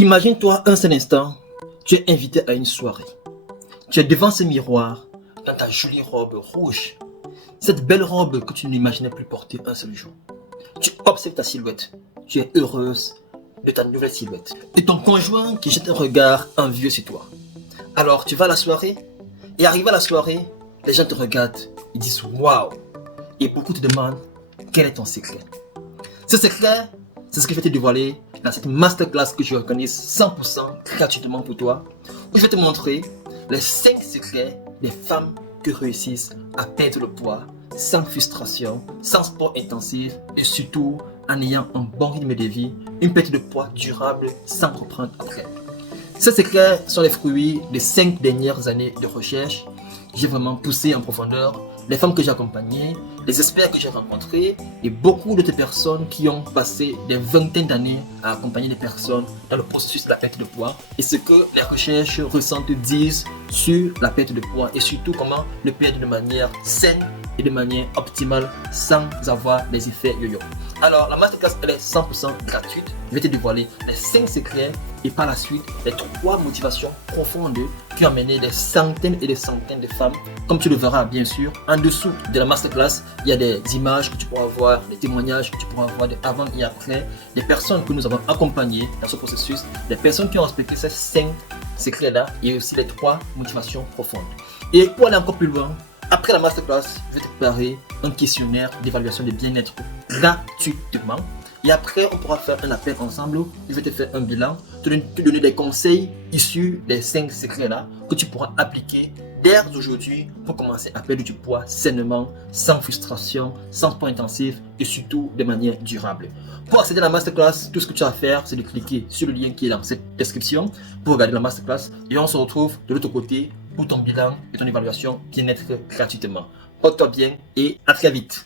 Imagine-toi un seul instant, tu es invité à une soirée. Tu es devant ce miroir, dans ta jolie robe rouge. Cette belle robe que tu n'imaginais plus porter un seul jour. Tu observes ta silhouette. Tu es heureuse de ta nouvelle silhouette. Et ton conjoint qui jette un regard envieux sur toi. Alors tu vas à la soirée, et arrivé à la soirée, les gens te regardent, ils disent waouh. Et beaucoup te demandent quel est ton secret. Ce secret, c'est ce que je vais te dévoiler dans cette masterclass que je organise 100% gratuitement pour toi, où je vais te montrer les 5 secrets des femmes qui réussissent à perdre le poids sans frustration, sans sport intensif et surtout en ayant un bon rythme de vie, une perte de poids durable sans reprendre après. Ces secrets sont les fruits des 5 dernières années de recherche. J'ai vraiment poussé en profondeur les femmes que j'ai accompagnées, les experts que j'ai rencontrés et beaucoup d'autres personnes qui ont passé des vingtaines d'années à accompagner les personnes dans le processus de la perte de poids et ce que les recherches récentes disent sur la perte de poids et surtout comment le perdre de manière saine et de manière optimale sans avoir des effets yo-yo. Alors la masterclass elle est 100% gratuite. Je vais te dévoiler les 5 secrets et par la suite les 3 motivations profondes qui ont mené des centaines et des centaines de femmes. Comme tu le verras bien sûr, en dessous de la masterclass, il y a des images que tu pourras voir, des témoignages que tu pourras voir de avant et après, des personnes que nous avons accompagnées dans ce processus, des personnes qui ont respecté ces 5 secrets-là et aussi les 3 motivations profondes. Et pour aller encore plus loin, après la masterclass, je vais te préparer un questionnaire d'évaluation de bien-être gratuitement. Et après, on pourra faire un appel ensemble. Je vais te faire un bilan, te donner des conseils issus des 5 secrets-là que tu pourras appliquer dès aujourd'hui pour commencer à perdre du poids sainement, sans frustration, sans sport intensif et surtout de manière durable. Pour accéder à la masterclass, tout ce que tu as à faire, c'est de cliquer sur le lien qui est dans cette description pour regarder la masterclass et on se retrouve de l'autre côté pour ton bilan et ton évaluation bien-être gratuitement. Porte-toi bien et à très vite.